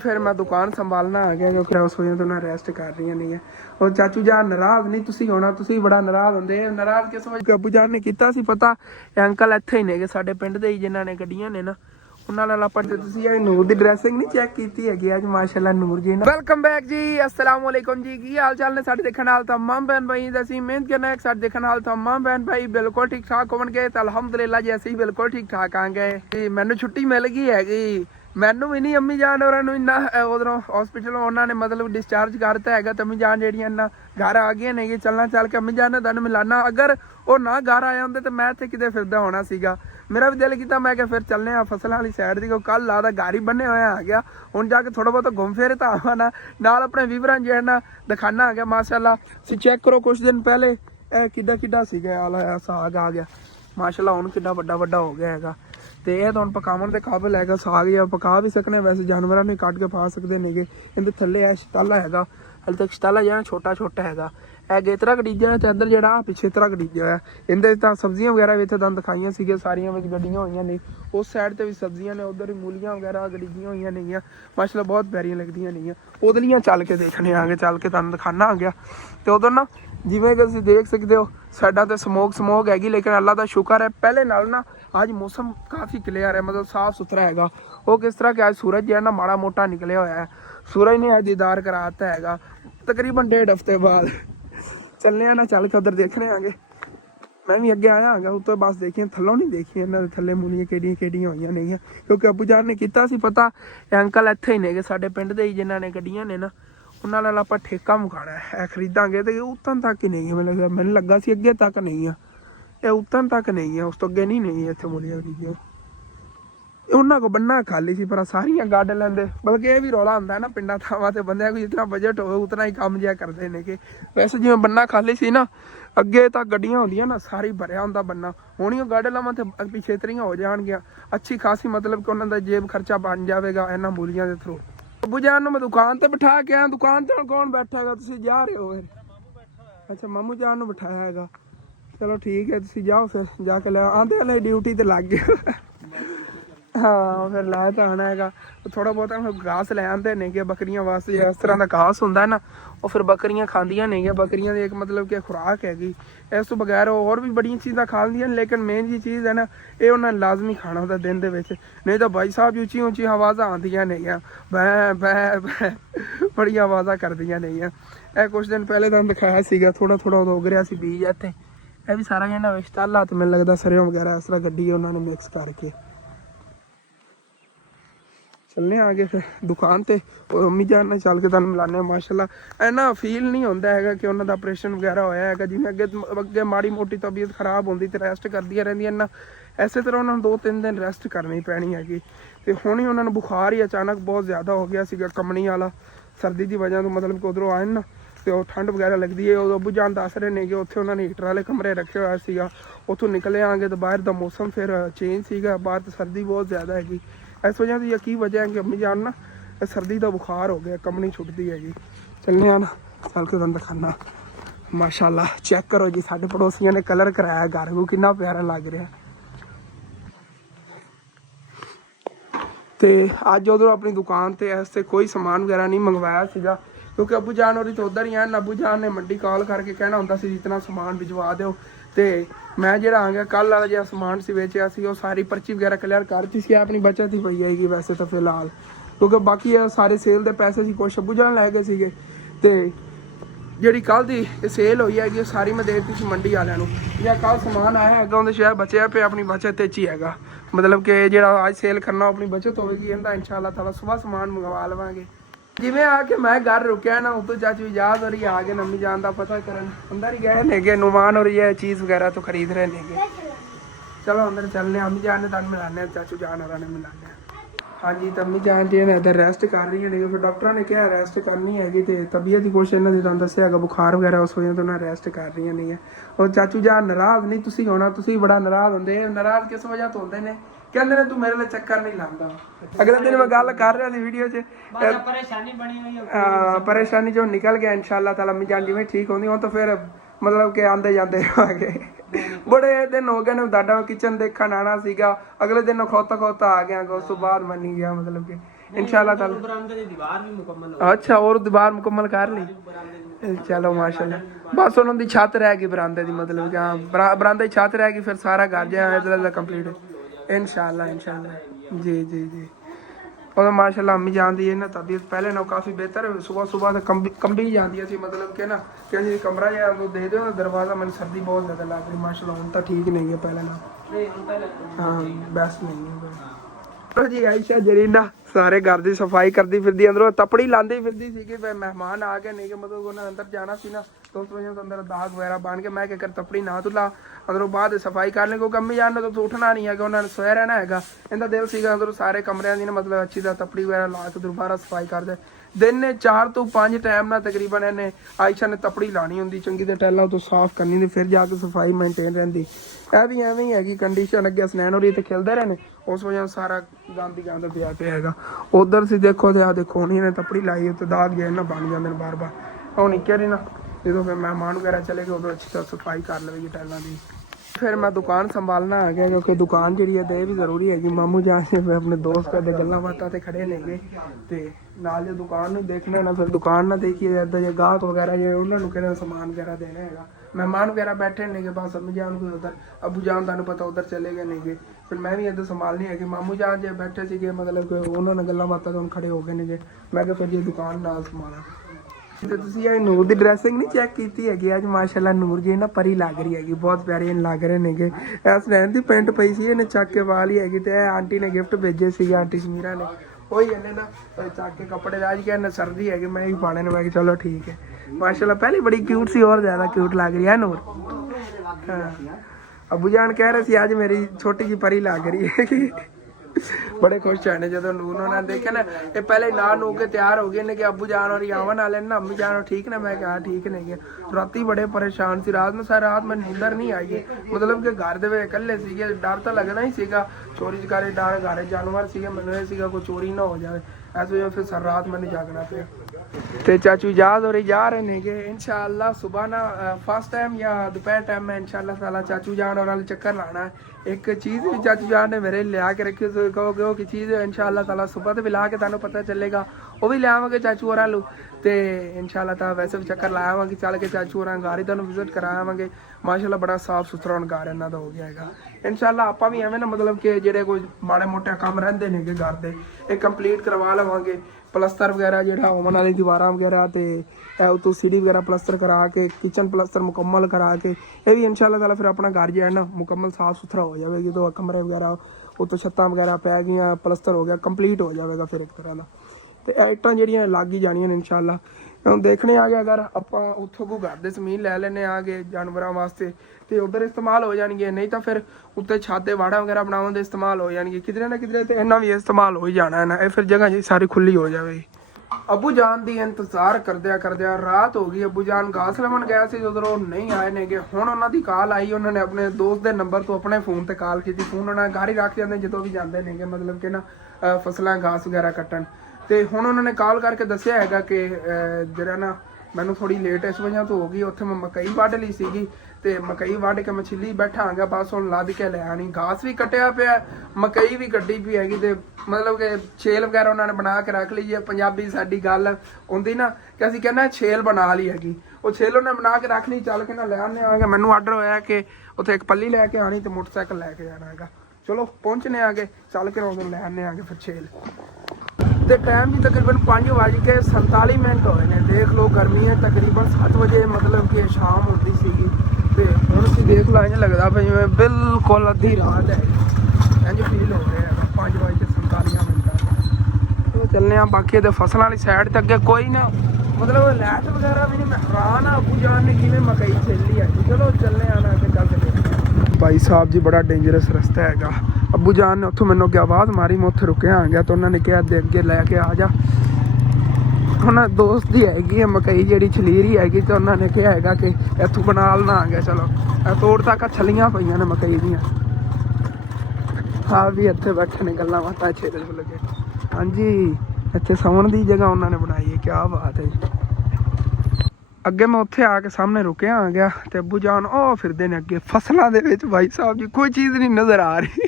फिर मैं दुकान संभालना आ गया क्योंकि रसोइयां तो उन्हें रेस्ट कर रही नहीं है। और चाचू जान नाराज नहीं तुसी होना, तुसी बड़ा नाराज होंदे। नाराज किस वजह? अबू जान ने कीता सी पता, अंकल इत्थे ही ने साडे पिंड दे ही जिन्हां ने गड्डियां ने ना ਉਹਨਾਂ ਨਾਲ ਆਪਾਂ ਤੇ ਤੁਸੀਂ ਇਹ ਨੂਰ ਦੀ ਡਰੈਸਿੰਗ ਨਹੀਂ ਚੈੱਕ ਕੀਤੀ ਹੈਗੀ ਅੱਜ ਮਾਸ਼ਾਅੱਲਾ ਨੂਰ ਜੀ। ਵੈਲਕਮ ਬੈਕ ਜੀ, अस्सलाम वालेकुम जी। ਕੀ ਹਾਲ ਚਾਲ ਨੇ ਸਾਡੇ ਦੇਖਣ ਵਾਲ तमाम बहन भाई? ਅਸੀਂ ਮਿਹਨਤ ਕਰਨਾ ਇੱਕ ਸਾਡੇ ਦੇਖਣ ਵਾਲ तमाम बहन भाई ਬਿਲਕੁਲ ਠੀਕ ਠਾਕ ਹੋਣਗੇ ਤਾਂ ਅਲਹਮਦੁਲਿਲਾ ਜੀ ਅਸੀਂ ਬਿਲਕੁਲ ਠੀਕ ਠਾਕ ਆਂਗੇ। ਤੇ ਮੈਨੂੰ ਛੁੱਟੀ ਮਿਲ ਗਈ ਹੈਗੀ, ਮੈਨੂੰ ਵੀ ਨਹੀਂ ਅੰਮੀ ਜਾਨ ਹੋਰਾਂ ਨੂੰ ਇੰਨਾ ਉਧਰੋਂ ਹਸਪੀਟਲੋਂ ਉਹਨਾਂ ਨੇ ਮਤਲਬ ਡਿਸਚਾਰਜ ਕਰਤਾ ਹੈਗਾ ਤੇ ਅੰਮੀ ਜਾਨ ਜਿਹੜੀਆਂ ਇੰਨਾ ਘਰ ਆ ਗਈਆਂ ਨੇ ਚੱਲਣਾ ਚੱਲ ਕੇ ਅੰਮੀ ਜਾਨ ਨੇ ਤੁਹਾਨੂੰ ਮਿਲਾਨਾ। ਅਗਰ ਉਹ ਨਾ ਘਰ ਆਇਆ ਹੁੰਦੇ ਤੇ ਮੈਂ ਇੱਥੇ ਕਿਤੇ ਫਿਰਦਾ ਹੋਣਾ ਸੀਗਾ। ਮੇਰਾ ਵੀ ਦਿਲ ਕੀਤਾ ਮੈਂ ਕਿਹਾ ਫਿਰ ਚੱਲਨੇ ਆ ਫਸਲਾਂ ਵਾਲੀ ਸਾਈਡ ਦੀ, ਕੋਈ ਕੱਲ ਆਦਾ ਘਰ ਹੀ ਬੰਨੇ ਹੋਇਆ ਆ ਗਿਆ। ਹੁਣ ਜਾ ਕੇ ਥੋੜਾ ਬਹੁਤ ਘੁੰਮ ਫਿਰ ਤਾਂ ਆਵਾਂ ਨਾ, ਨਾਲ ਆਪਣੇ ਵੀਵਰਾਂ ਜਿਹੜਾ ਨਾ ਦਿਖਾਣਾ ਆ ਗਿਆ। ਮਾਸ਼ਾਅੱਲਾ ਤੁਸੀਂ ਚੈੱਕ ਕਰੋ, ਕੁਛ ਦਿਨ ਪਹਿਲੇ ਇਹ ਕਿੱਡਾ ਸੀਗਾ ਆਲਾ ਸਾਗ ਆ ਗਿਆ ਮਾਸ਼ਾਅੱਲਾ, ਹੁਣ ਕਿੱਡਾ ਵੱਡਾ ਹੋ ਗਿਆ ਹੈਗਾ। ਤੇ ਇਹ ਤਾਂ ਹੁਣ ਪਕਾਉਣ ਦੇ ਕਾਬਿਲ ਹੈਗਾ ਸਾਗ, ਜਾਂ ਪਕਾ ਵੀ ਸਕਨੇ, ਵੈਸੇ ਜਾਨਵਰਾਂ ਨੂੰ ਕੱਢ ਕੇ ਪਾ ਸਕਦੇ ਨੇਗੇ। ਇਹਦੇ ਥੱਲੇ ਇਹ ਸ਼ਤਾਲਾ ਹੈਗਾ, ਹਾਲੇ ਤੱਕ ਸ਼ਤਾਲਾ ਜਿਹੜਾ ਛੋਟਾ ਹੈਗਾ। ਇਹ ਗੇਤਰਾ ਗਡੀਜਾ ਤੇ ਅੰਦਰ ਜਿਹੜਾ ਪਿੱਛੇ ਤਰਾ ਗਡੀਜਾ ਹੋਇਆ, ਇਹਦੇ ਤਾਂ ਸਬਜ਼ੀਆਂ ਵਗੈਰਾ ਵੀ ਇੱਥੇ ਤੁਹਾਨੂੰ ਦਿਖਾਈਆਂ ਸੀਗੀਆਂ, ਸਾਰੀਆਂ ਵਿੱਚ ਗੱਡੀਆਂ ਹੋਈਆਂ ਨੇ। ਉਸ ਸਾਈਡ ਤੇ ਵੀ ਸਬਜ਼ੀਆਂ ਨੇ, ਉਧਰ ਵੀ ਮੂਲੀਆਂ ਵਗੈਰਾ ਗਡੀਜੀਆਂ ਹੋਈਆਂ ਨੇਗੀਆਂ ਮਾਸ਼ਾਅੱਲਾ, ਬਹੁਤ ਪਿਆਰੀਆਂ ਲੱਗਦੀਆਂ ਨੇਗੀਆਂ। ਉਹਦਲੀਆਂ ਚੱਲ ਕੇ ਦੇਖਣੇ ਆਗੇ, ਚੱਲ ਕੇ ਤੁਹਾਨੂੰ ਦਿਖਾਣਾ ਆ ਗਿਆ। ਤੇ ਉਧਰ ਨਾ ਜਿਵੇਂ ਕਿ ਤੁਸੀਂ ਦੇਖ ਸਕਦੇ ਹੋ ਸਾਡਾ ਤੇ ਸਮੋਕ ਹੈਗੀ, ਲੇਕਿਨ ਅੱਲਾ ਦਾ ਸ਼ੁਕਰ ਹੈ ਪਹਿਲੇ ਨਾਲ ਨਾ ਅੱਜ ਮੌਸਮ ਕਾਫੀ ਕਲੀਅਰ ਹੈ, ਮਤਲਬ ਸਾਫ ਸੁਥਰਾ ਹੈਗਾ। ਉਹ ਕਿਸ ਤਰ੍ਹਾਂ ਕਿ ਅੱਜ ਸੂਰਜ ਜਿਹੜਾ ਨਾ ਮਾੜਾ ਮੋਟਾ ਨਿਕਲਿਆ ਹੋਇਆ ਹੈ, ਸੂਰਜ ਨੇ ਅੱਜ ਦੀਦਾਰ ਕਰਾਤਾ ਹੈਗਾ ਤਕਰੀਬਨ 1.5 ਹਫ਼ਤੇ ਬਾਅਦ। ਚੱਲੇ ਆ ਨਾ, ਚੱਲ ਕੇ ਉਧਰ ਦੇਖਣੇ ਆਗੇ। ਮੈਂ ਵੀ ਅੱਗੇ ਆਇਆ ਹੈਗਾ ਉੱਤੋਂ, ਬਸ ਦੇਖੀਆਂ ਥੱਲੋਂ ਨਹੀਂ ਦੇਖੀਆਂ ਇਹਨਾਂ ਦੇ ਥੱਲੇ ਮੂਲੀਆਂ ਕਿਹੜੀਆਂ ਹੋਈਆਂ ਨੇਗੀਆਂ, ਕਿਉਂਕਿ ਅਬੂ ਜਾਨ ਨੇ ਕੀਤਾ ਸੀ ਪਤਾ ਇਹ ਅੰਕਲ ਇੱਥੇ ਹੀ ਨੇਗੇ ਸਾਡੇ ਪਿੰਡ ਦੇ ਹੀ ਜਿਨ੍ਹਾਂ ਨੇ ਗੱਡੀਆਂ ਨੇ ਨਾ, ਉਹਨਾਂ ਨਾਲ ਆਪਾਂ ਠੇਕਾ ਮੁਕਾਣਾ ਹੈ, ਖਰੀਦਾਂਗੇ। ਤੇ ਉਤਨ ਤੱਕ ਹੀ ਨਹੀਂ ਹੈ, ਮੈਨੂੰ ਲੱਗਾ ਸੀ ਅੱਗੇ ਤੱਕ ਨਹੀਂ ਆ, ਇਹ ਉਤਨ ਤੱਕ ਨਹੀਂ ਆ, ਉਸ ਤੋਂ ਅੱਗੇ ਨਹੀਂ ਇੱਥੇ ਮੂਲੀਆਂ ਗਡੀਆਂ। ਉਹਨਾਂ ਕੋ ਬੰਨਾ ਖਾਲੀ ਸੀ ਪਰ ਸਾਰੀਆਂ ਗੱਡ ਲੈਂਦੇ, ਬਲਕਿ ਇਹ ਵੀ ਰੌਲਾ ਹੁੰਦਾ ਨਾ ਪਿੰਡਾਂ ਥਾਵਾਂ ਤੇ ਬੰਦਿਆਂ ਕੋਲ ਜਿਤਨਾ ਬਜਟ ਹੋਵੇ ਉਤਨਾ ਹੀ ਕੰਮ ਜਿਹਾ ਕਰਦੇ ਨੇ ਕਿ ਵੈਸੇ ਜਿਵੇਂ ਬੰਨਾ ਖਾਲੀ ਸੀ ਨਾ ਅੱਗੇ ਤਾਂ ਗੱਡੀਆਂ ਹੁੰਦੀਆਂ ਨਾ, ਸਾਰੀ ਭਰਿਆ ਹੁੰਦਾ ਬੰਨਾ। ਹੁਣ ਹੀ ਉਹ ਗੱਡ ਲਵਾਂ ਤੇ ਪਿੱਛੇ ਤਰੀਆਂ ਹੋ ਜਾਣਗੀਆਂ ਅੱਛੀ ਖਾਸੀ, ਮਤਲਬ ਕਿ ਉਹਨਾਂ ਦਾ ਜੇਬ ਖਰਚਾ ਬਣ ਜਾਵੇਗਾ ਇਹਨਾਂ ਮੂਲੀਆਂ ਦੇ ਥਰੂ। ਅਬੂ ਜਾਨ ਨੂੰ ਮੈਂ ਦੁਕਾਨ ਤੇ ਬਿਠਾ ਕੇ ਆਇਆ, ਦੁਕਾਨ ਤੇ ਕੌਣ ਬੈਠਾ ਹੈਗਾ? ਤੁਸੀਂ ਜਾ ਰਹੇ ਹੋ? ਅੱਛਾ ਮਾਮੂ ਜਾਨ ਨੂੰ ਬਿਠਾਇਆ ਹੈਗਾ, ਚਲੋ ਠੀਕ ਹੈ ਤੁਸੀਂ ਜਾਓ ਫਿਰ ਜਾ ਕੇ ਲੈ ਆਂਦੇ ਵਾਲੇ ਡਿਊਟੀ ਤੇ ਲੱਗ ਗਏ। ਹਾਂ ਫਿਰ ਲੈ ਤਾਂ ਆਉਣਾ ਹੈਗਾ, ਥੋੜਾ ਬਹੁਤਾ ਘਾਸ ਲੈ ਆਉਂਦੇ ਨੇਗੇ ਬੱਕਰੀਆਂ ਵਾਸਤੇ, ਇਸ ਤਰ੍ਹਾਂ ਦਾ ਘਾਸ ਹੁੰਦਾ ਨਾ ਉਹ ਫਿਰ ਬੱਕਰੀਆਂ ਖਾਂਦੀਆਂ ਨੇਗੀਆਂ, ਬੱਕਰੀਆਂ ਦੀ ਇੱਕ ਮਤਲਬ ਕਿ ਖੁਰਾਕ ਹੈਗੀ। ਇਸ ਤੋਂ ਬਗੈਰ ਹੋਰ ਵੀ ਬੜੀਆਂ ਚੀਜ਼ਾਂ ਖਾਂਦੀਆਂ ਨੇ, ਲੇਕਿਨ ਮੇਨ ਜੀ ਚੀਜ਼ ਹੈ ਨਾ ਇਹ ਉਹਨਾਂ ਨੇ ਲਾਜ਼ਮੀ ਖਾਣਾ ਹੁੰਦਾ ਦਿਨ ਦੇ ਵਿੱਚ, ਨਹੀਂ ਤਾਂ ਭਾਈ ਸਾਹਿਬ ਉੱਚੀ ਆਵਾਜ਼ਾਂ ਆਉਂਦੀਆਂ ਨੇਗੀਆਂ, ਬੈ ਬੜੀਆਂ ਆਵਾਜ਼ਾਂ ਕਰਦੀਆਂ ਨੇਗੀਆਂ। ਇਹ ਕੁਛ ਦਿਨ ਪਹਿਲੇ ਤੁਹਾਨੂੰ ਦਿਖਾਇਆ ਸੀਗਾ, ਥੋੜਾ ਉਦੋਂ ਉਗ ਰਿਹਾ ਸੀ ਬੀਜ ਇੱਥੇ। ਇਹ ਵੀ ਸਾਰਾ ਜਿਹੜਾ ਵਿਸ਼ਤਾਲਾ ਤੇ ਮੈਨੂੰ ਲੱਗਦਾ ਸਰੋਂ ਵਗੈਰਾ ਇਸ ਤਰ੍ਹਾਂ ਗੱਡੀ ਉਹਨਾਂ ਨੇ ਮਿਕਸ ਕਰਕੇ। ਚੱਲਨੇ ਆਗੇ ਫਿਰ ਦੁਕਾਨ ਤੇ, ਅੰਮੀ ਜਾਨ ਨਾਲ ਚੱਲ ਕੇ ਤੁਹਾਨੂੰ ਮਿਲਾਨੇ। ਮਾਸ਼ਾਅੱਲਾ ਇੰਨਾ ਫੀਲ ਨਹੀਂ ਹੁੰਦਾ ਹੈਗਾ ਕਿ ਉਹਨਾਂ ਦਾ ਆਪਰੇਸ਼ਨ ਵਗੈਰਾ ਹੋਇਆ ਹੈਗਾ, ਜਿਵੇਂ ਅੱਗੇ ਮਾੜੀ ਮੋਟੀ ਤਬੀਅਤ ਖਰਾਬ ਹੁੰਦੀ ਤੇ ਰੈਸਟ ਕਰਦੀਆਂ ਰਹਿੰਦੀਆਂ ਨਾ, ਇਸੇ ਤਰ੍ਹਾਂ ਉਹਨਾਂ ਨੂੰ 2-3 ਦਿਨ ਰੈਸਟ ਕਰਨੀ ਪੈਣੀ ਹੈਗੀ। ਤੇ ਹੁਣ ਹੀ ਉਹਨਾਂ ਨੂੰ ਬੁਖਾਰ ਹੀ ਅਚਾਨਕ ਬਹੁਤ ਜ਼ਿਆਦਾ ਹੋ ਗਿਆ ਸੀਗਾ, ਕੰਬਣੀ ਵਾਲਾ, ਸਰਦੀ ਦੀ ਵਜ੍ਹਾ ਤੋਂ, ਮਤਲਬ ਕਿ ਉਧਰੋਂ ਆਏ ਨਾ ਤੇ ਉਹ ਠੰਡ ਵਗੈਰਾ ਲੱਗਦੀ ਹੈ। ਉਦੋਂ ਅਬੂ ਜਾਨ ਦੱਸ ਰਹੇ ਨੇ ਕਿ ਉੱਥੇ ਉਹਨਾਂ ਨੇ ਹੀਟਰ ਵਾਲੇ ਕਮਰੇ ਰੱਖੇ ਹੋਇਆ ਸੀਗਾ, ਉੱਥੋਂ ਨਿਕਲੇ ਆਂਗੇ ਤਾਂ ਬਾਹਰ ਦਾ ਮੌਸਮ ਫਿਰ ਚੇਂਜ ਸੀਗਾ, ਬਾਹਰ ਤਾਂ ਸਰਦੀ ਬਹੁਤ ਜ਼ਿਆਦਾ ਹੈਗੀ। ਇਸ ਵਜ੍ਹਾ ਦੀ ਕੀ ਵਜ੍ਹਾ ਹੈ ਕਿ ਅੰਮੀ ਜਾਨ ਨਾ ਸਰਦੀ ਦਾ ਬੁਖਾਰ ਹੋ ਗਿਆ, ਕੰਬਣੀ ਛੁੱਟਦੀ ਹੈਗੀ। ਚੱਲਨੇ ਆ ਨਾ, ਚੱਲ ਕੇ ਤੁਹਾਨੂੰ ਦਿਖਾਨਾ। ਮਾਸ਼ਾਅੱਲਾ ਚੈੱਕ ਕਰੋ ਜੀ, ਸਾਡੇ ਪੜੋਸੀਆਂ ਨੇ ਕਲਰ ਕਰਾਇਆ ਘਰ ਨੂੰ, ਕਿੰਨਾ ਪਿਆਰਾ ਲੱਗ ਰਿਹਾ। ਤੇ ਅੱਜ ਉਧਰੋਂ ਆਪਣੀ ਦੁਕਾਨ ਤੇ ਐਸੇ ਕੋਈ ਸਮਾਨ ਵਗੈਰਾ ਨਹੀਂ ਮੰਗਵਾਇਆ ਸੀਗਾ, ਕਿਉਂਕਿ ਅਬੂ ਜਾਨ ਹੋਰੀ ਤਾਂ ਉੱਧਰ ਹੀ ਆਣ। ਅਬੂ ਜਾਨ ਨੇ ਮੰਡੀ ਕਾਲ ਕਰਕੇ ਕਹਿਣਾ ਹੁੰਦਾ ਸੀ ਜਿਤਨਾ ਸਮਾਨ ਭਿਜਵਾ ਦਿਓ, ਤੇ ਮੈਂ ਜਿਹੜਾ ਆ ਗਿਆ ਕੱਲ੍ਹ ਵਾਲਾ ਜਿਹੜਾ ਸਮਾਨ ਸੀ ਵੇਚਿਆ ਸੀ ਉਹ ਸਾਰੀ ਪਰਚੀ ਵਗੈਰਾ ਕਲੀਅਰ ਕਰਤੀ ਸੀ, ਆਪਣੀ ਬੱਚਤ ਹੀ ਪਈ ਆਏਗੀ ਵੈਸੇ ਤਾਂ ਫਿਲਹਾਲ, ਕਿਉਂਕਿ ਬਾਕੀ ਸਾਰੇ ਸੇਲ ਦੇ ਪੈਸੇ ਸੀ ਕੁਛ ਅਬੂ ਜਾਨ ਲੈ ਗਏ ਸੀਗੇ। ਤੇ ਜਿਹੜੀ ਕੱਲ੍ਹ ਦੀ ਸੇਲ ਹੋਈ ਹੈਗੀ ਉਹ ਸਾਰੀ ਮੈਂ ਦੇ ਦਿੱਤੀ ਸੀ ਮੰਡੀ ਵਾਲਿਆਂ ਨੂੰ। ਜਾਂ ਕੱਲ੍ਹ ਸਮਾਨ ਆਇਆ ਹੈਗਾ ਉਹਦੇ ਸ਼ਾਇਦ ਬਚਿਆ ਪਿਆ ਆਪਣੀ ਬੱਚਤ 'ਚ ਹੀ ਹੈਗਾ, ਮਤਲਬ ਕਿ ਜਿਹੜਾ ਅੱਜ ਸੇਲ ਕਰਨਾ ਆਪਣੀ ਬੱਚਤ ਹੋਵੇਗੀ, ਇਹਦਾ ਇਨਸ਼ਾਅੱਲਾ ਤਾਲਾ ਸੁਬਾਹ ਸਮਾਨ ਮੰਗਵਾ ਲਵਾਂਗੇ। ਜਿਵੇਂ ਆ ਕੇ ਮੈਂ ਘਰ ਰੁਕਿਆ ਨਾ ਉਦੋਂ ਚਾਚੂ ਇਜਾਜ਼ ਹੋ ਰਹੀ ਆ ਗਏ ਅੰਮੀ ਜਾਨ ਦਾ ਪਤਾ ਕਰਨ, ਅੰਦਰ ਹੀ ਗਏ ਨੇਗੇ, ਨੁਮਾਨ ਹੋ ਰਹੀ ਹੈ ਚੀਜ਼ ਵਗੈਰਾ ਤੋਂ ਖਰੀਦ ਰਹੇ ਨੇਗੇ। ਚਲੋ ਅੰਦਰ ਚੱਲਨੇ, ਅੰਮੀ ਜਾਨ ਨੇ ਤੁਹਾਨੂੰ ਮਿਲਾਨੇ, ਚਾਚੂ ਜਾਨ ਹੋਰਾਂ ਨੇ ਮਿਲਾਨੇ। ਹਾਂਜੀ ਤਾਂ ਅੰਮੀ ਜਾਨ ਜੀ ਨੇ ਇੱਧਰ ਰੈਸਟ ਕਰ ਰਹੀਆਂ ਨੇ, ਫਿਰ ਡਾਕਟਰਾਂ ਨੇ ਕਿਹਾ ਰੈਸਟ ਕਰਨੀ ਹੈਗੀ, ਤੇ ਤਬੀਅਤ ਦੀ ਕੁਛ ਇਹਨਾਂ ਦੀ ਤੁਹਾਨੂੰ ਦੱਸਿਆ ਹੈਗਾ ਬੁਖਾਰ ਵਗੈਰਾ ਉਸ ਵਜ੍ਹਾ ਤੋਂ ਉਹਨਾਂ ਰੈਸਟ ਕਰ ਰਹੀਆਂ ਨੇਗੀਆਂ। ਔਰ ਚਾਚੂ ਜਾਨ ਨਾਰਾਜ਼ ਨਹੀਂ ਤੁਸੀਂ ਹੋਣਾ, ਤੁਸੀਂ ਬੜਾ ਨਾਰਾਜ਼ ਹੁੰਦੇ। ਨਾਰਾਜ਼ ਕਿਸ ਵਜ੍ਹਾ ਤੋਂ ਹੁੰਦੇ ਨੇ? ਕਹਿੰਦੇ ਨੇ ਤੂੰ ਮੇਰੇ ਲਈ ਚੱਕਰ ਨਹੀਂ ਲਾਉਂਦਾ। ਅਗਲੇ ਦਿਨ ਮੈਂ ਗੱਲ ਕਰ ਰਿਹਾ ਸੀ ਵੀਡੀਓ 'ਚ, ਪਰੇਸ਼ਾਨੀ ਬਣੀ ਹੋਈ, ਪਰੇਸ਼ਾਨੀ ਜੋ ਨਿਕਲ ਗਿਆ ਇਨਸ਼ਾਅੱਲਾ ਤਾਲਾ। ਅੰਮੀ ਜਾਨ ਜਿਵੇਂ ਠੀਕ ਹੁੰਦੀ ਉਹ ਤਾਂ ਫਿਰ ਮਤਲਬ ਕਿ ਆਉਂਦੇ ਜਾਂਦੇ ਰਹਾਂਗੇ। ਬੜੇ ਦਿਨ ਹੋ ਗਏ ਨੇ, ਤੁਹਾਡਾ ਕਿਚਨ ਦੇਖਣ ਆਉਣਾ ਸੀਗਾ, ਅਗਲੇ ਦਿਨ ਖੋਤਾ ਆ ਗਿਆ, ਉਸ ਤੋਂ ਬਾਅਦ ਮੰਨੀ ਗਿਆ, ਮਤਲਬ ਕਿ इंशाल्लाह ताला। बरामदे की दीवार भी मुकम्मल हो अच्छा, और दीवार मुकम्मल कर ली। चलो माशाल्लाह, बस ਉਹਨਾਂ ਦੀ ਛੱਤ ਰਹਿ ਗਈ ਬਰਾਂਡੇ ਦੀ, ਮਤਲਬ ਕਿ ਹਾਂ ਬਰਾਂਡੇ ਦੀ ਛੱਤ ਰਹਿ ਗਈ, ਫਿਰ ਸਾਰਾ ਘਰ ਜਿਹਾ ਇਧਰ ਕੰਪਲੀਟ इंशाल्लाह इंशाल्लाह। जी जी जी। और माशाल्लाह अम्मी जान दी है ना तबीयत पहले ना काफ़ी बेहतर है। सुबह सुबह तो कंबी जाती है, मतलब कि ना कि जी कमरा या तो दे दो ना दरवाज़ा, मैंने सर्दी बहुत ज़्यादा लग रही माशाल्लाह। हम तो ठीक नहीं है पहले ना, हाँ बेस्ट नहीं है जी। आयशा जरीना सारे घर की सफाई करती फिरदी, अंदरों तपड़ी लांदी फिरदी सी कि मेहमान आ गए नहीं कि मतलब उन्हें अंदर जाना सी ना, तो उस वजह से अंदर दाग वगैरह बन के मैं क्या कर तपड़ी ना तुला अंदरों बाद सफाई कर लें, क्योंकि अम्मी जान ने तो उठना नहीं है कि उन्होंने सोया रहना है। इनका दिल सीगा अंदरों सारे कमरिਆਂ ਦੀ मतलब अच्छी तरह तपड़ी वगैरह ला के दोबारा सफाई कर दे। दिन ने 4 ਤੋਂ 5 टाइम ना तकरीबन इन्हें आयशा ने तपड़ी लानी होंगी, चंगी तरह टैलों तो साफ करनी थी, फिर जाके सफाई मेनटेन रहती। ਇਹ ਵੀ ਐਵੇਂ ਹੀ ਹੈਗੀ ਕੰਡੀਸ਼ਨ। ਅੱਗੇ ਸਨੈਨ ਹੋਰੀ ਤੇ ਖੇਲਦੇ ਰਹੇ ਨੇ, ਉਸ ਵਜ੍ਹਾ ਸਾਰਾ ਗੰਦ ਹੀ ਗੰਦ ਪਿਆ ਪਿਆ ਹੈਗਾ। ਉਧਰ ਸੀ ਦੇਖੋ ਤੇ ਆ ਦੇਖੋ ਨਹੀਂ ਨੇ ਤਪੜੀ ਲਾਈ ਉੱਤੇ ਦਾਗ ਜੇ ਨਾ ਬਣ ਜਾਂਦੇ ਨੇ ਬਾਰ ਬਾਰ। ਉਹ ਨਹੀਂ ਕਹਿ ਰਹੀ ਨਾ ਜਦੋਂ ਫਿਰ ਮਹਿਮਾਨ ਵਗੈਰਾ ਚਲੇ ਗਏ ਉਦੋਂ ਅੱਛੀ ਤਰ੍ਹਾਂ ਸਫਾਈ ਕਰ ਲਵੇਗੀ ਟੈਲਾਂ ਦੀ। ਫਿਰ ਮੈਂ ਦੁਕਾਨ ਸੰਭਾਲਣਾ ਆ ਗਿਆ, ਕਿਉਂਕਿ ਦੁਕਾਨ ਜਿਹੜੀ ਹੈ ਤੇ ਇਹ ਵੀ ਜ਼ਰੂਰੀ ਹੈਗੀ। ਮਾਮੂ ਜਾਨ ਨੇ ਫਿਰ ਆਪਣੇ ਦੋਸਤ ਦੇ ਗੱਲਾਂ ਬਾਤਾਂ ਤੇ ਖੜੇ ਨੇਗੇ, ਤੇ ਨਾਲ ਜੇ ਦੁਕਾਨ ਨੂੰ ਦੇਖਣਾ ਨਾ, ਫਿਰ ਦੁਕਾਨ ਨਾ ਦੇਖੀਏ ਇੱਦਾਂ ਜੇ ਗਾਹਕ ਵਗੈਰਾ ਜੇ ਉਹਨਾਂ ਨੂੰ ਕਿਹੜਾ ਸਮਾਨ ਵਗੈਰਾ ਦੇਣਾ ਹੈਗਾ। ਮਹਿਮਾਨ ਵਗੈਰਾ ਬੈਠੇ ਨੇਗੇ, ਬਸ ਅੰਮੀ ਜਾਨ ਕੋਈ ਉਧਰ, ਅਬੂ ਜਾਨ ਤੁਹਾਨੂੰ ਪਤਾ ਉਧਰ ਚਲੇ ਗਏ ਨੇਗੇ, ਫਿਰ ਮੈਂ ਵੀ ਇੱਧਰ ਸੰਭਾਲਣੀ ਹੈਗੀ। ਮਾਮੂ ਜਾਨ ਜੇ ਬੈਠੇ ਸੀਗੇ ਮਤਲਬ ਕਿ ਉਹਨਾਂ ਨਾਲ ਗੱਲਾਂ ਬਾਤਾਂ ਤੋਂ ਖੜੇ ਹੋ ਗਏ ਨੇਗੇ, ਮੈਂ ਕਿਹਾ ਫਿਰ ਜੇ ਦੁਕਾਨ ਨਾਲ ਸੰਭਾਲਾਂ। ਤੇ ਤੁਸੀਂ ਇਹ ਨੂਰ ਦੀ ਡਰੈਸਿੰਗ ਨਹੀਂ ਚੈੱਕ ਕੀਤੀ ਹੈਗੀ ਅੱਜ? ਮਾਸ਼ਾਅੱਲਾ ਨੂਰ ਜੀ ਨਾ ਪਰੀ ਲੱਗ ਰਹੀ ਹੈਗੀ, ਬਹੁਤ ਪਿਆਰੀ ਲੱਗ ਰਹੇ ਨੇਗੇ। ਇਸ ਲੈਣ ਦੀ ਪੈਂਟ ਪਈ ਸੀ ਇਹਨੇ ਚੱਕ ਕੇ ਪਾ ਲਈ ਹੈਗੀ, ਤੇ ਇਹ ਆਂਟੀ ਨੇ ਗਿਫਟ ਭੇਜੇ ਸੀਗੇ, ਆਂਟੀ ਸਮੀਰਾ ਨੇ, ਉਹੀ ਇਹਨੇ ਨਾ ਚੱਕ ਕੇ ਕੱਪੜੇ ਅੱਜ ਕਹਿੰਦੇ ਸਰਦੀ ਹੈਗੀ ਮੈਂ ਵੀ ਪਾਣੇ ਨੇ। ਮੈਂ ਕਿਹਾ ਚਲੋ ਠੀਕ ਹੈ। माशाल्लाह पहले बड़ी क्यूट सी और ज्यादा क्यूट लग रही है नूर। हाँ। अबू जान कह रहे थे आज मेरी छोटी जी परी लग रही है। बड़े खुश होने जो नूर उन्होंने देखे ना, ये पहले ना नू के तैयार हो गए ने कि अबू जान और आवन वाले ना, अम्मी जान और ठीक ना। मैं कहा ठीक नहीं है। राती बड़े परेशान सी, रात में सारी रात में नींदर नहीं आई है, मतलब कि घर दे इकल्ले सीगे, डर तो लगना ही सीगा चोरी चकारी डर, घर जानवर सीगे, मैंने ये सीगा कोई चोरी ना हो जाए, ऐसे वजह फिर सारी रात मैंने जागना पे। ते चाचू याद हो रही जा रहे ने कि इंशाअल्लाह सुबह ना फर्स्ट टाइम या दोपहर टाइम में इंशाअल्लाह ताला चाचू जान और वाले चक्कर लाना है। एक चीज़ भी चाचू जान ने मेरे लिया के रखी, तो कहोगे वो की चीज़ इंशाअल्लाह ताला सुबह तो भी ला के तुहानू पता चलेगा, वो भी लियावांगे चाचू होरां लू। ते इंशाअल्लाह ताला वैसे भी चक्कर लायावांगे चल के चाचू होरां घर ही तुहानू विजिट करावांगे। माशाअल्लाह बड़ा साफ सुथरा हुण घर इन्हां दा हो गया हैगा। इंशाअल्लाह आपां भी एवें ना मतलब कि ਜਿਹੜੇ कोई माड़े मोटे काम रहिंदे ने घर दे ਇਹ कंप्लीट करवा लवांगे। ਪਲਸਤਰ ਵਗੈਰਾ ਜਿਹੜਾ ਹੋਮਨ ਵਾਲੀ ਦੀਵਾਰਾਂ ਵਗੈਰਾ ਤੇ ਉਤੋਂ ਸੀੜੀ ਵਗੈਰਾ ਪਲਸਤਰ ਕਰਾ ਕੇ, ਕਿਚਨ ਪਲਸਤਰ ਮੁਕੰਮਲ ਕਰਾ ਕੇ, ਇਹ ਵੀ ਇਨਸ਼ਾਅੱਲਾ ਤਾਲਾ ਫਿਰ ਆਪਣਾ ਘਰ ਜਿਹੜਾ ਨਾ ਮੁਕੰਮਲ ਸਾਫ ਸੁਥਰਾ ਹੋ ਜਾਵੇ। ਜਦੋਂ ਕਮਰੇ ਵਗੈਰਾ ਉਤੋਂ ਛੱਤਾਂ ਵਗੈਰਾ ਪੈ ਗਈਆਂ, ਪਲਸਤਰ ਹੋ ਗਿਆ, ਕੰਪਲੀਟ ਹੋ ਜਾਵੇਗਾ ਫਿਰ ਇੱਕ ਤਰ੍ਹਾਂ ਦਾ। ਤੇ ਇੱਟਾਂ ਜਿਹੜੀਆਂ ਲੱਗ ਹੀ ਜਾਣੀਆਂ ਨੇ ਇਨਸ਼ਾਅੱਲਾ। ਹੁਣ ਦੇਖਣੇ ਆ ਗਿਆ ਅਗਰ ਆਪਾਂ ਉੱਥੋਂ ਕੋਈ ਘਰ ਦੇ ਜ਼ਮੀਨ ਲੈ ਲੈਣੇ ਆਗੇ ਜਾਨਵਰਾਂ ਵਾਸਤੇ ਤੇ ਉਧਰ ਇਸਤੇਮਾਲ ਹੋ ਜਾਣਗੇ, ਨਹੀਂ ਤਾਂ ਫਿਰ ਉੱਤੇ ਛੱਤ ਦੇ ਵਾੜਾ ਵਗੈਰਾ ਬਣਾਉਣ ਦੇ ਇਸਤੇਮਾਲ ਹੋ ਜਾਣਗੇ ਕਿਧਰੇ ਨਾ ਕਿਧਰੇ, ਤੇ ਇਹਨਾਂ ਵੀ ਇਸਤੇਮਾਲ ਹੋ ਹੀ ਜਾਣਾ ਹੈ ਨਾ। ਇਹ ਫਿਰ ਜਗ੍ਹਾ ਜੀ ਸਾਰੀ ਖੁੱਲੀ ਹੋ ਜਾਵੇਗੀ। अबू जान दी इंतजार करदਿਆਂ रात हो गई। अबू जान घास लवन गया ਸੀ ਜਦੋਂ नहीं आए नेगे। ਹੁਣ ਉਹਨਾਂ ਦੀ ਕਾਲ ਆਈ, ਉਹਨਾਂ ਨੇ ਆਪਣੇ ਦੋਸਤ ਦੇ ਨੰਬਰ ਤੋਂ ਆਪਣੇ ਫੋਨ ਤੇ ਕਾਲ ਕੀਤੀ। ਫੋਨ ਉਹਨਾਂ ਘਰ ਹੀ ਰੱਖ ਜਾਂਦੇ ਜਦੋਂ ਵੀ ਜਾਂਦੇ ਨੇਗੇ, ਮਤਲਬ ਕਿ ਨਾ ਫਸਲਾਂ ਘਾਸ ਵਗੈਰਾ ਕੱਟਣ। ਤੇ ਹੁਣ ਉਹਨਾਂ ਨੇ ਕਾਲ ਕਰਕੇ ਦੱਸਿਆ ਹੈਗਾ ਕਿ ਜਿਹੜਾ ਨਾ ਮੈਨੂੰ ਥੋੜੀ ਲੇਟ ਇਸ ਵਜ੍ਹਾ ਤੋਂ ਹੋ ਗਈ, ਉੱਥੇ ਮੈਂ ਮਕਈ ਵੱਢ ਲਈ ਸੀਗੀ ਤੇ ਮਕਈ ਵੱਢ ਕੇ ਮੈਂ ਛਿੱਲੀ ਬੈਠਾ ਆਂਗਾ, ਬਸ ਹੁਣ ਲੱਦ ਕੇ ਲੈ ਆਣੀ। ਘਾਸ ਵੀ ਕੱਟਿਆ ਪਿਆ, ਮਕਈ ਵੀ ਕੱਢੀ ਪਈ ਹੈਗੀ, ਤੇ ਮਤਲਬ ਕਿ ਛੇਲ ਵਗੈਰਾ ਉਹਨਾਂ ਨੇ ਬਣਾ ਕੇ ਰੱਖ ਲਈ। ਜੇ ਪੰਜਾਬੀ ਸਾਡੀ ਗੱਲ ਹੁੰਦੀ ਨਾ ਕਿ ਅਸੀਂ ਕਹਿੰਦਾ ਛੇਲ ਬਣਾ ਲਈ ਹੈਗੀ, ਉਹ ਛੇਲ ਉਹਨੇ ਬਣਾ ਕੇ ਰੱਖ ਲਈ। ਚੱਲ ਕੇ ਨਾ ਲੈ ਆਉਂਦੇ ਆਂਗੇ। ਮੈਨੂੰ ਆਰਡਰ ਹੋਇਆ ਕਿ ਉੱਥੇ ਇੱਕ ਪੱਲੀ ਲੈ ਕੇ ਆਣੀ ਤੇ ਮੋਟਰਸਾਈਕਲ ਲੈ ਕੇ ਜਾਣਾ ਹੈਗਾ। ਚਲੋ ਪਹੁੰਚਨੇ ਆਗੇ, ਚੱਲ ਕੇ ਉਦੋਂ ਲੈ ਆਉਂਦੇ ਆਂਗੇ ਫਿਰ ਛੇਲ। ਤੇ ਟਾਈਮ ਵੀ ਤਕਰੀਬਨ 5:47 ਹੋਏ ਨੇ। ਦੇਖ ਲਓ ਗਰਮੀ ਹੈ, ਤਕਰੀਬਨ 7 ਵਜੇ ਮਤਲਬ ਕਿ ਸ਼ਾਮ ਹੁੰਦੀ ਸੀਗੀ, ਤੇ ਹੁਣ ਅਸੀਂ ਦੇਖ ਲਾ ਇੰਝ ਲੱਗਦਾ ਪਿਆ ਜਿਵੇਂ ਬਿਲਕੁਲ ਅੱਧੀ ਰਾਤ ਹੈ, ਇੰਝ ਫੀਲ ਹੋ ਰਿਹਾ ਹੈਗਾ। 5:47 ਤੋਂ ਚੱਲਨੇ ਆ। ਬਾਕੀ ਇਹਦੇ ਫਸਲਾਂ ਵਾਲੀ ਸਾਈਡ ਤੇ ਅੱਗੇ ਕੋਈ ਨਾ ਮਤਲਬ ਲੈਟ ਵਗੈਰਾ ਵੀ ਨਹੀਂ। ਮੈਂ ਹੈਰਾਨ ਆ ਅਬੂ ਜਾਨ ਨੇ ਕਿਵੇਂ ਮਕਈ ਛਿੱਲੀ ਹੈ। ਚਲੋ ਚੱਲਨੇ ਆ ਨਾ, ਅੱਗੇ ਚੱਲਦੇ ਭਾਈ ਸਾਹਿਬ ਜੀ। ਬੜਾ ਡੇਂਜਰਸ ਰਸਤਾ ਹੈਗਾ। अबू जान ने उत्थों मैनू क्या आवाज़ मारी, मैं उत्थे रुके आ गया, तो उन्होंने कहा अगे लैके आ जा। उन्होंने दोस्त की हैगी मकई जी छलीरी हैगी, तो उन्होंने कहा है कि इतों बना लेना आ गया। चलो तोड़ तक छलियां पईयां ने मकई दियां। हाँ भी इत्थे बैठे ने गल्लां बातां छेल लगे। हाँ जी, इत्थे सौण की जगह उन्होंने बनाई है, क्या बात है जी। ਅੱਗੇ ਮੈਂ ਉੱਥੇ ਆ ਕੇ ਸਾਹਮਣੇ ਰੁਕਿਆ ਆ ਗਿਆ, ਤੇ ਅੱਬੂ ਜਾਨ ਉਹ ਫਿਰਦੇ ਨੇ ਅੱਗੇ ਫਸਲਾਂ ਦੇ ਵਿੱਚ। ਭਾਈ ਸਾਹਿਬ ਜੀ ਕੋਈ ਚੀਜ਼ ਨਹੀਂ ਨਜ਼ਰ ਆ ਰਹੀ।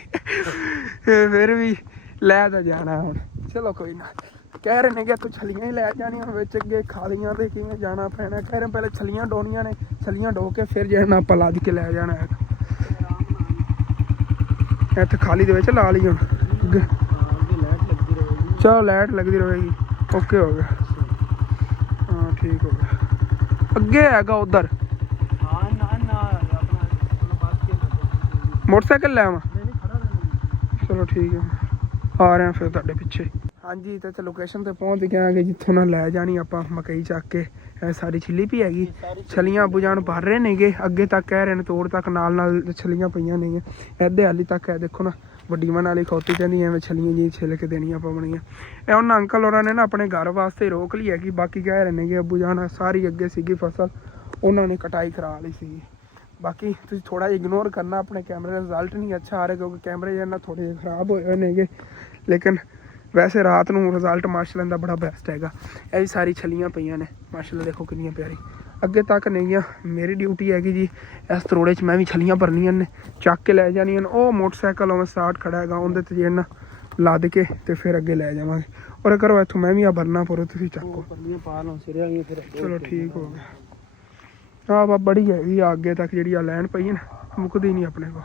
ਫਿਰ ਵੀ ਲੈ ਤਾਂ ਜਾਣਾ ਹੁਣ। ਚਲੋ ਕੋਈ ਨਾ। ਕਹਿ ਰਹੇ ਨੇ ਕਿ ਤੂੰ ਛਲੀਆਂ ਹੀ ਲੈ ਜਾਣੀਆਂ ਵਿੱਚ, ਅੱਗੇ ਖਾਲੀਆਂ ਤੇ ਕਿਵੇਂ ਜਾਣਾ ਪੈਣਾ। ਕਹਿ ਰਹੇ ਪਹਿਲੇ ਛਲੀਆਂ ਡੋਣੀਆਂ ਨੇ, ਛਲੀਆਂ ਡੋ ਕੇ ਫਿਰ ਜਿਹੜਾ ਆਪਾਂ ਲੱਦ ਕੇ ਲੈ ਜਾਣਾ ਹੈ। ਇੱਥੇ ਖਾਲੀ ਦੇ ਵਿੱਚ ਲਾ ਲਈ ਹੁਣ। ਚਲੋ ਲਾਈਟ ਲੱਗਦੀ ਰਹੇਗੀ। ਓਕੇ ਹੋ ਗਿਆ। ਹਾਂ ਠੀਕ ਹੋ ਗਿਆ। ਅੱਗੇ ਹੈਗਾ ਉਧਰ ਮੋਟਰਸਾਈਕਲ ਲੈ ਆਵਾਂ। ਚਲੋ ਠੀਕ ਹੈ, ਆ ਰਿਹਾ ਫਿਰ ਤੁਹਾਡੇ ਪਿੱਛੇ। ਹਾਂਜੀ ਤੇ ਇੱਥੇ ਲੋਕੇਸ਼ਨ ਤੇ ਪਹੁੰਚ ਗਏ ਆਂਗੇ ਜਿੱਥੋਂ ਨਾ ਲੈ ਜਾਣੀ ਆਪਾਂ ਮਕਈ ਚੱਕ ਕੇ। ਇਹ ਸਾਰੀ ਛਿੱਲੀ ਪਈ ਹੈਗੀ, ਛਲੀਆਂ ਅੱਬੂ ਜਾਨ ਭਰ ਰਹੇ ਨੇਗੇ। ਅੱਗੇ ਤੱਕ ਕਹਿ ਰਹੇ ਨੇ ਤੋੜ ਤੱਕ ਨਾਲ ਨਾਲ ਛਲੀਆਂ ਪਈਆਂ ਨੇਗੀਆਂ। ਇੱਧੇ ਹਾਲੀ ਤੱਕ ਹੈ ਦੇਖੋ ਨਾ, ਵੱਡੀ ਮਨ ਵਾਲੀ ਖੋਤੀ ਕਹਿੰਦੀ ਐਵੇਂ ਛਲੀਆਂ ਜੀ ਛਿੱਲ ਕੇ ਦੇਣੀਆਂ ਪਵਣੀਆਂ। ਇਹ ਉਹਨਾਂ ਅੰਕਲ ਹੋਰਾਂ ਨੇ ਨਾ ਆਪਣੇ ਘਰ ਵਾਸਤੇ ਰੋਕ ਲਈ ਹੈਗੀ। ਬਾਕੀ ਕਹਿ ਰਹੇ ਨੇਗੇ ਅੱਬੂ ਜਾਨ ਸਾਰੀ ਅੱਗੇ ਸੀਗੀ ਫਸਲ, ਉਹਨਾਂ ਨੇ ਕਟਾਈ ਕਰਾ ਲਈ ਸੀਗੀ। ਬਾਕੀ ਤੁਸੀਂ ਥੋੜ੍ਹਾ ਜਿਹਾ ਇਗਨੋਰ ਕਰਨਾ, ਆਪਣੇ ਕੈਮਰੇ ਦਾ ਰਿਜ਼ਲਟ ਨਹੀਂ ਅੱਛਾ ਆ ਰਿਹਾ ਕਿਉਂਕਿ ਕੈਮਰੇ ਜਿਹੇ ਨਾਲ ਥੋੜ੍ਹੇ ਜਿਹੇ ਖਰਾਬ ਹੋਏ ਹੋਏ ਨੇਗੇ। ਲੇਕਿਨ ਵੈਸੇ ਰਾਤ ਨੂੰ ਰਿਜ਼ਲਟ ਮਾਸ਼ਾਅੱਲਾ ਦਾ ਬੜਾ ਬੈਸਟ ਹੈਗਾ। ਇਹ ਸਾਰੀ ਛਲੀਆਂ ਪਈਆਂ ਨੇ ਮਾਸ਼ਾਅੱਲਾ, ਦੇਖੋ ਕਿੰਨੀਆਂ ਪਿਆਰੀ। ਅੱਗੇ ਤੱਕ ਨਹੀਂ ਆ, ਮੇਰੀ ਡਿਊਟੀ ਹੈਗੀ ਜੀ ਇਸ ਤਰੋੜੇ 'ਚ ਮੈਂ ਵੀ ਛਲੀਆਂ ਭਰਨੀਆਂ ਨੇ, ਚੱਕ ਕੇ ਲੈ ਜਾਣੀਆਂ ਨੇ। ਉਹ ਮੋਟਰਸਾਈਕਲ ਉਵੇਂ ਸਟਾਰਟ ਖੜਾ ਹੈਗਾ, ਉਹਦੇ 'ਤੇ ਜੇ ਨਾ ਲੱਦ ਕੇ ਤੇ ਫਿਰ ਅੱਗੇ ਲੈ ਜਾਵਾਂਗੇ। ਔਰ ਕਰੋ ਇੱਥੋਂ ਮੈਂ ਵੀ ਆ ਭਰਨਾ ਪਰੋ, ਤੁਸੀਂ ਚੱਕੋ। ਚਲੋ ਠੀਕ ਹੋ ਗਿਆ। ਹਾਂ ਬਾ ਬੜੀ ਹੈਗੀ ਆ ਅੱਗੇ ਤੱਕ ਜਿਹੜੀ ਆ ਲੈਣ ਪਈ ਨਾ, ਮੁੱਕਦੀ ਨਹੀਂ ਆਪਣੇ ਕੋਲ।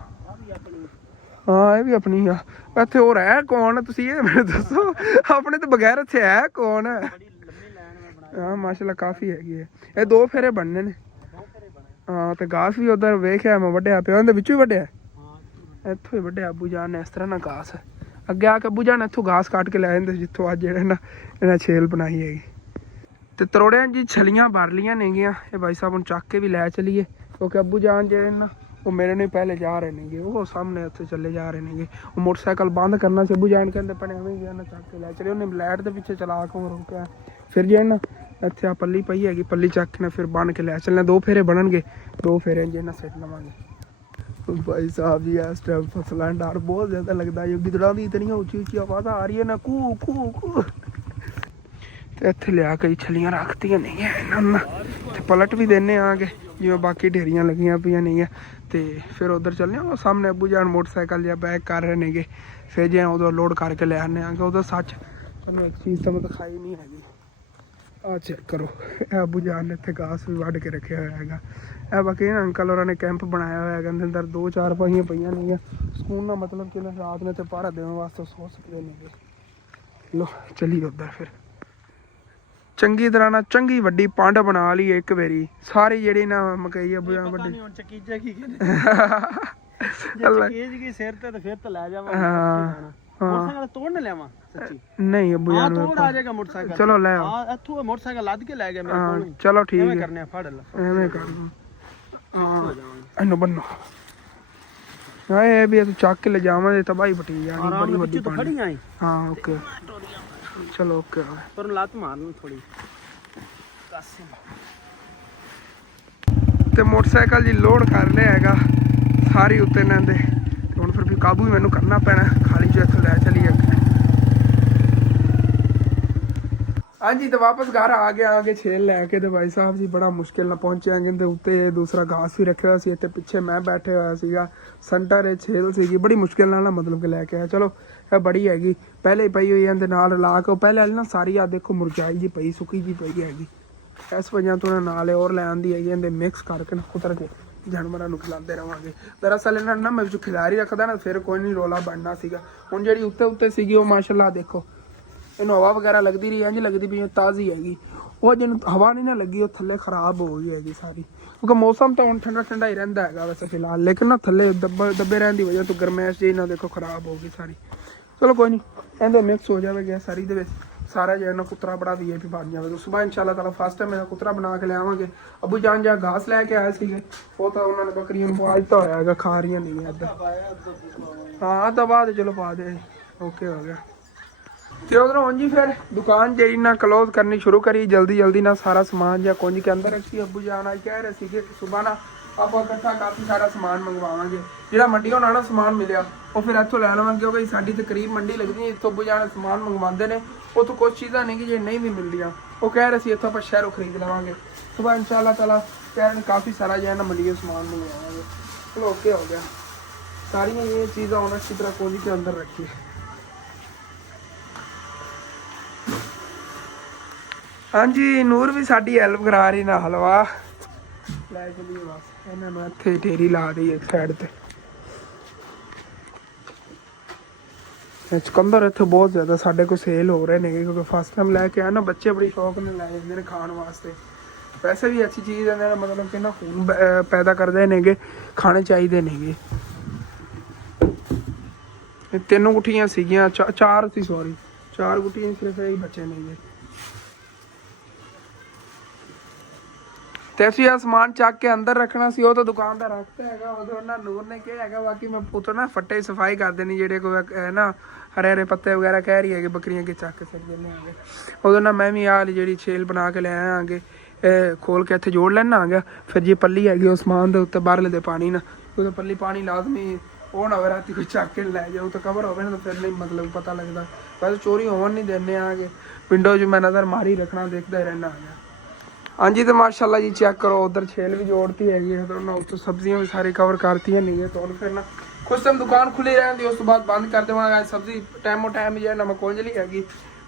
ਹਾਂ ਇਹ ਵੀ ਆਪਣੀ ਆ। ਇੱਥੇ ਹੋਰ ਹੈ ਕੌਣ, ਤੁਸੀਂ ਇਹ ਮੈਨੂੰ ਦੱਸੋ, ਆਪਣੇ ਤੋਂ ਬਗੈਰ ਇੱਥੇ ਹੈ ਕੌਣ? ਹਾਂ ਮਾਸ਼ਾਅੱਲਾ ਕਾਫੀ ਹੈਗੀ ਹੈ। ਇਹ 2 ਫੇਰੇ ਬਣਨੇ ਨੇ। ਹਾਂ ਤੇ ਘਾਸ ਵੀ ਉਧਰ ਵੇਖਿਆ ਮੈਂ ਵੱਢਿਆ ਪਿਆ, ਉਹਦੇ ਵਿੱਚੋਂ ਹੀ ਵੱਢਿਆ, ਇੱਥੋਂ ਹੀ ਵੱਢਿਆ ਅੱਬੂ ਜਾਨ ਨੇ ਇਸ ਤਰ੍ਹਾਂ ਨਾ ਘਾਸ। ਅੱਗੇ ਆ ਕੇ ਅੱਬੂ ਜਾਨ ਇੱਥੋਂ ਘਾਸ ਕੱਟ ਕੇ ਲੈ ਜਾਂਦੇ ਜਿੱਥੋਂ ਅੱਜ ਜਿਹੜੇ ਨਾ ਇਹਨਾਂ ਛੇਲ ਬਣਾਈ ਹੈਗੀ। ਤੇ ਤਰੋੜਿਆਂ ਜੀ ਛਲੀਆਂ ਭਰ ਲੀਆਂ ਨੇਗੀਆਂ। ਇਹ ਭਾਈ ਸਾਹਿਬ ਹੁਣ ਚੱਕ ਕੇ ਵੀ ਲੈ ਚਲੀਏ ਕਿਉਂਕਿ ਅੱਬੂ ਜਾਨ ਜਿਹੜੇ ਨਾ ਉਹ ਮੇਰੇ ਨੂੰ ਪਹਿਲੇ ਜਾ ਰਹੇ ਨੇਗੇ, ਉਹ ਸਾਹਮਣੇ ਉੱਥੇ ਚੱਲੇ ਜਾ ਰਹੇ ਨੇਗੇ। ਉਹ ਮੋਟਰਸਾਈਕਲ ਬੰਦ ਕਰਨਾ ਸੀ, ਅੱਬੂ ਜਾਨ ਕਹਿੰਦੇ ਭੈਣੇ ਐਵੇਂ ਗਿਆ ਨਾ ਚੱਕ ਕੇ ਲੈ ਚਲੇ। ਉਹਨੇ ਲਾਈਟ ਦੇ ਪਿੱਛੇ ਚਲਾ ਕੇ ਰੋਕਿਆ। ਫਿਰ ਜੇ ਨਾ ਇੱਥੇ ਆ ਪੱਲੀ ਪਈ ਹੈਗੀ, ਪੱਲੀ ਚੱਕ ਕੇ ਫਿਰ ਬੰਨ ਕੇ ਲੈ ਚੱਲਣਾ। 2 ਫੇਰੇ ਬਣਨਗੇ, 2 ਫੇਰੇ ਜੇ ਨਾ ਸਿੱਟ ਲਵਾਂਗੇ। ਭਾਈ ਸਾਹਿਬ ਜੀ ਇਸ ਟਾਈਮ ਫਸਲਾਂ ਡਰ ਬਹੁਤ ਜ਼ਿਆਦਾ ਲੱਗਦਾ ਹੈ। ਗਿੱਦੜਾਂ ਦੀ ਇਤਨੀਆਂ ਉੱਚੀ ਉੱਚੀ ਆਵਾਜ਼ਾਂ ਆ ਰਹੀ ਹੈ ਨਾ, ਕੂ ਕੂ ਕੂ। ਤੇ ਇੱਥੇ ਲਿਆ ਕੇ ਛਲੀਆਂ ਰੱਖਤੀਆਂ ਨਹੀਂ ਇਹਨਾਂ ਤੇ ਪਲਟ ਵੀ ਦਿੰਦੇ ਆਗੇ ਜਿਵੇਂ ਬਾਕੀ ਢੇਰੀਆਂ ਲੱਗੀਆਂ ਪਈਆਂ ਨਹੀਂ ਹੈ। ਤੇ ਫਿਰ ਉੱਧਰ ਚੱਲਦੇ ਉਹ ਸਾਹਮਣੇ ਅੱਬੂ ਜਾਨ ਮੋਟਰਸਾਈਕਲ ਜਿਹਾ ਬੈਕ ਕਰ ਰਹੇ ਨੇਗੇ। ਫਿਰ ਜੇ ਉਦੋਂ ਲੋਡ ਕਰਕੇ ਲੈ ਆਉਂਦੇ ਆਗੇ। ਉਦੋਂ ਸੱਚ ਤੁਹਾਨੂੰ ਇੱਕ ਚੀਜ਼ ਤਾਂ ਮੈਂ ਦਿਖਾਈ ਨਹੀਂ ਹੈਗੀ, ਆਹ ਚੈੱਕ ਕਰੋ। ਇਹ ਅੱਬੂ ਜਾਨ ਨੇ ਇੱਥੇ ਘਾਸ ਵੀ ਵੱਢ ਕੇ ਰੱਖਿਆ ਹੋਇਆ ਹੈਗਾ। ਇਹ ਬਾਕੀ ਨਾ ਅੰਕਲ ਹੋਰਾਂ ਨੇ ਕੈਂਪ ਬਣਾਇਆ ਹੋਇਆ ਹੈਗਾ, ਅੰਦਰ 2-4 ਪਾਈਆਂ ਪਈਆਂ ਨੇਗੀਆਂ। ਸਕੂਨ ਨਾਲ ਮਤਲਬ ਕਿ ਰਾਤ ਨੂੰ ਇੱਥੇ ਪਹਿਰਾ ਦੇਣ ਵਾਸਤੇ ਸੋ ਸਕਦੇ ਨੇਗੇ। ਲੋ ਚੱਲੀਏ ਉੱਧਰ ਫਿਰ। ਚੰਗੀ ਤਰ੍ਹਾਂ ਨਾਲ ਚੰਗੀ ਵੱਡੀ ਪੰਡ ਬਣਾ ਲਈ ਇੱਕ ਵਾਰੀ ਸਾਰੀ ਜਿਹੜੀ ਨਾ ਮਕਈ ਅੱਬੂ ਜਾਨ ਵੱਡੀ। ਨਹੀਂ ਅੱਬੂ ਜਾਨ ਚਲੋ ਲੈ ਚਲੋ ਠੀਕ ਹੈ ਐਵੇਂ ਕਰ ਇਹਨੂੰ ਬੰਨੋ। ਇਹ ਵੀ ਚੱਕ ਕੇ ਲੈ ਜਾਵਾਂਗੇ ਤਬਾਹੀ ਪਟੀ ਜਾਣੀ ਬੜੀ ਵੱਡੀ ਪੰਡ। ਹਾਂ ਓਕੇ ਚਲੋ ਓਕੇ। ਪਰ ਲੱਤ ਮਾਰਨ ਥੋੜੀ ਤੇ ਮੋਟਰਸਾਈਕਲ ਜੀ ਲੋਡ ਕਰ ਲਿਆ ਹੈਗਾ ਸਾਰੀ ਉੱਤੇ ਇਹਨਾਂ ਦੇ। ਤੇ ਹੁਣ ਫਿਰ ਵੀ ਕਾਬੂ ਵੀ ਮੈਨੂੰ ਕਰਨਾ ਪੈਣਾ, ਖਾਲੀ ਜੋ ਇੱਥੋਂ ਲੈ ਚਲੀਏ। ਹਾਂਜੀ ਤੇ ਵਾਪਸ ਘਰ ਆ ਗਿਆ ਆਗੇ ਛੇਲ ਲੈ ਕੇ। ਤੇ ਭਾਈ ਸਾਹਿਬ ਜੀ ਬੜਾ ਮੁਸ਼ਕਿਲ ਨਾਲ ਪਹੁੰਚੇ ਦੇ ਉੱਤੇ ਦੂਸਰਾ ਘਾਸ ਵੀ ਰੱਖਿਆ ਹੋਇਆ ਸੀ। ਇੱਥੇ ਪਿੱਛੇ ਮੈਂ ਬੈਠੇ ਹੋਇਆ ਸੀਗਾ, ਸੰਟਰ ਛੇਲ ਸੀਗੀ, ਬੜੀ ਮੁਸ਼ਕਿਲ ਨਾਲ ਨਾ ਮਤਲਬ ਕਿ ਲੈ ਕੇ ਆਇਆ। ਚਲੋ ਇਹ ਬੜੀ ਹੈਗੀ ਪਹਿਲੇ ਪਈ ਹੋਈ ਇਹਦੇ ਨਾਲ ਰਲਾ ਕੇ। ਉਹ ਪਹਿਲੇ ਵਾਲੀ ਨਾ ਸਾਰੀ ਆ ਦੇਖੋ ਮੁਰਝਾਈ ਜੀ ਪਈ, ਸੁੱਕੀ ਜੀ ਪਈ ਹੈਗੀ। ਇਸ ਵਜ੍ਹਾ ਤੋਂ ਨਾਲ ਹੋਰ ਲੈ ਆਉਂਦੀ ਹੈਗੀ, ਇਹਦੇ ਮਿਕਸ ਕਰਕੇ ਨਾ ਕੁਤਰ ਕੇ ਜਾਨਵਰਾਂ ਨੂੰ ਖਿਲਾਉਂਦੇ ਰਹਾਂਗੇ। ਦਰਅਸਲ ਇਹਨਾਂ ਨਾ ਮੈਂ ਵਿੱਚ ਖਿਲਾਰੀ ਰੱਖਦਾ ਨਾ ਫਿਰ ਕੋਈ ਨਹੀਂ ਰੌਲਾ ਬਣਨਾ ਸੀਗਾ। ਹੁਣ ਜਿਹੜੀ ਉੱਤੇ ਉੱਤੇ ਸੀਗੀ ਉਹ ਮਾਸ਼ਾਅੱਲਾ ਦੇਖੋ ਇਹਨੂੰ ਹਵਾ ਵਗੈਰਾ ਲੱਗਦੀ ਰਹੀ, ਇੰਝ ਲੱਗਦੀ ਵੀ ਤਾਜ਼ੀ ਹੈਗੀ। ਉਹ ਜਿਹਨੂੰ ਹਵਾ ਨਹੀਂ ਨਾ ਲੱਗੀ ਉਹ ਥੱਲੇ ਖਰਾਬ ਹੋ ਗਈ ਹੈਗੀ ਸਾਰੀ, ਕਿਉਂਕਿ ਮੌਸਮ ਤਾਂ ਹੁਣ ਠੰਡਾ ਠੰਡਾ ਹੀ ਰਹਿੰਦਾ ਹੈਗਾ ਵੈਸੇ ਫਿਲਹਾਲ। ਲੇਕਿਨ ਨਾ ਥੱਲੇ ਦੱਬੇ ਰਹਿਣ ਦੀ ਵਜ੍ਹਾ ਤੋਂ ਗਰਮੈਸ਼ ਜੀ ਨਾ ਦੇਖੋ ਖਰਾਬ ਹੋ ਗਈ ਸਾਰੀ। ਚਲੋ ਕੋਈ ਨਹੀਂ ਇਹਦੇ ਮਿਕਸ ਹੋ ਜਾਵੇਗਾ ਸਾਰੀ ਦੇ ਵਿੱਚ ਸਾਰਾ ਜਿਹੜਾ ਨਾ ਕੁਤਰਾ ਬੜਾ VIP ਬਣ ਜਾਵੇਗਾ। ਸੁਬਾਹ ਇਨਸ਼ਾਅੱਲਾ ਤਾਲਾ ਫਸਟ ਟਾਈਮ ਕੁਤਰਾ ਬਣਾ ਕੇ ਲਿਆਵਾਂਗੇ। ਅੱਬੂ ਜਾਨ ਜਾਂ ਘਾਸ ਲੈ ਕੇ ਆਏ ਸੀਗੇ, ਉਹ ਤਾਂ ਉਹਨਾਂ ਨੇ ਬੱਕਰੀਆਂ ਨੂੰ ਪਾ ਦਿੱਤਾ ਹੋਇਆ ਹੈਗਾ, ਖਾ ਰਹੀਆਂ ਨਹੀਂ ਇੱਦਾਂ। ਹਾਂ ਅੱਧਾ ਬਾਅਦ ਚਲੋ ਪਾ ਦੇ, ਓਕੇ ਹੋ ਗਿਆ। ਤੇ ਉਧਰੋਂ ਹੁਣ ਜੀ ਫਿਰ ਦੁਕਾਨ ਜਿਹੜੀ ਨਾ ਕਲੋਜ਼ ਕਰਨੀ ਸ਼ੁਰੂ ਕਰੀ ਜਲਦੀ ਨਾਲ ਸਾਰਾ ਸਮਾਨ ਜਾਂ ਕੁੰਝ ਕੇ ਅੰਦਰ ਰੱਖੀ। ਅੱਬੂ ਜਾਨ ਅੱਜ ਕਹਿ ਰਹੇ ਸੀਗੇ ਸੁਬਾਹ ਨਾ ਆਪਾਂ ਇਕੱਠਾ ਕਾਫੀ ਸਾਰਾ ਸਮਾਨ ਮੰਗਵਾਵਾਂਗੇ। ਜਿਹੜਾ ਮੰਡੀਓਂ ਨਾ ਸਮਾਨ ਮਿਲਿਆ ਉਹ ਫਿਰ ਇੱਥੋਂ ਲੈ ਲਵਾਂਗੇ ਕਿਉਂਕਿ ਸਾਡੀ ਤਕਰੀਬ ਮੰਡੀ ਲੱਗਦੀ ਹੈ ਜਿੱਥੋਂ ਅੱਬੂ ਜਾਨ ਸਮਾਨ ਮੰਗਵਾਉਂਦੇ ਨੇ। ਉੱਥੋਂ ਕੁਛ ਚੀਜ਼ਾਂ ਨਹੀਂ ਕਿ ਜੇ ਨਹੀਂ ਵੀ ਮਿਲਦੀਆਂ ਉਹ ਕਹਿ ਰਹੇ ਸੀ ਇੱਥੋਂ ਆਪਾਂ ਸ਼ਹਿਰੋਂ ਖਰੀਦ ਲਵਾਂਗੇ। ਸੁਬਾਹ ਇਨਸ਼ਾਅੱਲਾ ਤਾਲਾ ਕਹਿ ਰਹੇ ਕਾਫੀ ਸਾਰਾ ਜਿਹੜਾ ਨਾ ਮੰਡੀਓਂ ਸਮਾਨ ਮੰਗਵਾਵਾਂਗੇ। ਚਲੋ ਓਕੇ ਹੋ ਗਿਆ। ਸਾਰੀਆਂ ਇਹ ਚੀਜ਼ਾਂ ਹੁਣ ਅੱਛੀ ਤਰ੍ਹਾਂ ਕੋਲੀ के अंदर रखिए। ਹਾਂਜੀ ਨੂਰ ਵੀ ਸਾਡੀ ਹੈਲਪ ਕਰਾ ਰਹੀ ਨਾ ਹਲਵਾ ਲੈ ਚਲੀਏ ਬਸ ਇਹਨਾਂ ਨੂੰ ਇੱਥੇ ਢੇਰੀ ਲਾ ਦਈ ਇੱਕ ਸਾਈਡ ਤੇ ਚੁਕੰਦਰ ਇੱਥੇ ਬਹੁਤ ਜ਼ਿਆਦਾ ਸਾਡੇ ਕੋਲ ਸੇਲ ਹੋ ਰਹੇ ਨੇਗੇ ਕਿਉਂਕਿ ਫਸਟ ਟਾਈਮ ਲੈ ਕੇ ਆਇਆ ਨਾ ਬੱਚੇ ਬੜੀ ਸ਼ੌਕ ਨਾਲ ਲੈ ਜਾਂਦੇ ਨੇ ਖਾਣ ਵਾਸਤੇ ਵੈਸੇ ਵੀ ਅੱਛੀ ਚੀਜ਼ ਹੈ ਮਤਲਬ ਕਿ ਨਾ ਖੂਨ ਪੈਦਾ ਕਰਦੇ ਨੇਗੇ ਖਾਣੇ ਚਾਹੀਦੇ ਨੇਗੇ ਇਹ 3 ਗੁੱਠੀਆਂ ਸੀਗੀਆਂ 4 ਸੀ ਸੌਰੀ 4 ਗੁੱਠੀਆਂ ਸਿਰਫ ਇਹ ਬੱਚੇ ਨੇਗੇ ਤੇ ਅਸੀਂ ਆ ਸਮਾਨ ਚੱਕ ਕੇ ਅੰਦਰ ਰੱਖਣਾ ਸੀ ਉਹ ਤਾਂ ਦੁਕਾਨ ਦਾ ਰੱਖਤਾ ਹੈਗਾ ਉਹਦੇ ਉਹਨਾਂ ਨੂਰ ਨੇ ਕਿਹਾ ਹੈਗਾ ਬਾਕੀ ਮੈਂ ਪੁੱਤ ਨਾ ਫੱਟੇ ਸਫਾਈ ਕਰ ਦੇਣੀ ਜਿਹੜੇ ਕੋਈ ਨਾ ਹਰੇ ਹਰੇ ਪੱਤੇ ਵਗੈਰਾ ਕਹਿ ਰਹੀ ਹੈਗੇ ਬੱਕਰੀਆਂ ਕੇ ਚੱਕ ਕੇ ਸਿੱਟ ਦਿੰਦੇ ਆਂਗੇ ਉਹਦੇ ਨਾਲ ਮੈਂ ਵੀ ਆਹ ਜਿਹੜੀ ਛੇਲ ਬਣਾ ਕੇ ਲੈ ਆਵਾਂਗੇ ਖੋਲ ਕੇ ਇੱਥੇ ਜੋੜ ਲੈਣਾ ਆਂਗਾ ਫਿਰ ਜੇ ਪੱਲੀ ਹੈਗੀ ਉਹ ਸਮਾਨ ਦੇ ਉੱਤੇ ਬਾਹਰ ਦੇ ਪਾਣੀ ਨਾ ਉਹਦੇ ਪੱਲੀ ਪਾਣੀ ਲਾਜ਼ਮੀ ਉਹ ਨਾ ਹੋਵੇ ਰਾਤੀ ਕੋਈ ਚੱਕ ਕੇ ਲੈ ਜਾਓ ਤਾਂ ਕਵਰ ਹੋਵੇ ਨਾ ਤਾਂ ਫਿਰ ਨਹੀਂ ਮਤਲਬ ਪਤਾ ਲੱਗਦਾ ਵੈਸੇ ਚੋਰੀ ਹੋਣ ਨਹੀਂ ਦਿੰਦੇ ਆਂਗੇ ਵਿੰਡੋ 'ਚ ਮੈਂ ਨਜ਼ਰ ਮਾਰੀ ਰੱਖਣਾ ਦੇਖਦਾ ਹੀ ਰਹਿਣਾ ਆਂਗਾ ਹਾਂਜੀ ਤੇ ਮਾਸ਼ਾਅੱਲਾ ਜੀ ਚੈੱਕ ਕਰੋ ਉਧਰ ਛੇਲ ਵੀ ਜੋੜਤੀ ਹੈਗੀ ਹੈ ਤੇ ਉੱਥੇ ਸਬਜ਼ੀਆਂ ਵੀ ਸਾਰੀ ਕਵਰ ਕਰਤੀਆਂ ਨਹੀਂ तो फिर ना कुछ टाइम दुकान खुली रहती उस तो बाद बंद कर देवांगा सब्जी टाइमो टाइम जो है ना कोंजली हैगी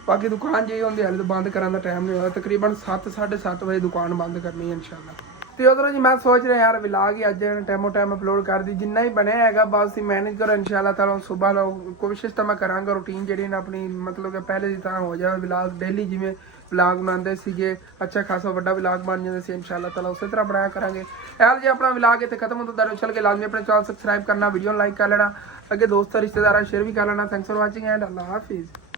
बाकी दुकान जी होंगी हाले तो बंद कराने का टाइम नहीं होता तकरीबन 7 साढ़े 7 बजे दुकान बंद करनी है इंशाल्लाह तो उधरों जी मैं सोच रहा यार विलाग ही अज टाइमो टाइम अपलोड कर दी जिन्ना ही बनया है बस ही मैनेज करो इंशाल्लाह ताला सुबह कोशिश तो मैं करांगा रूटीन जी अपनी मतलब कि पहले की तरह हो जाए विलाग डेली जिमें ਵਿਲਾਗ ਬਣਾਉਂਦੇ ਸੀਗੇ ਅੱਛਾ ਖਾਸਾ ਵੱਡਾ ਵਿਲਾਗ ਬਣ ਜਾਂਦਾ ਸੀ ਇਨਸ਼ਾਅੱਲਾ ਤਾਲਾ ਉਸੇ ਤਰ੍ਹਾਂ ਬਣਾਇਆ ਕਰਾਂਗੇ ਐਲ ਜੀ ਆਪਣਾ ਵਿਲਾਗ ਇੱਥੇ ਖਤਮ ਹੁੰਦਾ ਦਰ ਚੱਲ ਕੇ ਲਾਜ਼ਮੀ ਆਪਣੇ ਚੈਨਲ ਸਬਸਕ੍ਰਾਈਬ ਕਰਨਾ ਵੀਡੀਓ ਨੂੰ ਲਾਈਕ ਕਰ ਲੈਣਾ ਅੱਗੇ ਦੋਸਤਾਂ ਰਿਸ਼ਤੇਦਾਰਾਂ ਸ਼ੇਅਰ ਵੀ ਕਰ ਲੈਣਾ thanks for watching and Allah Hafiz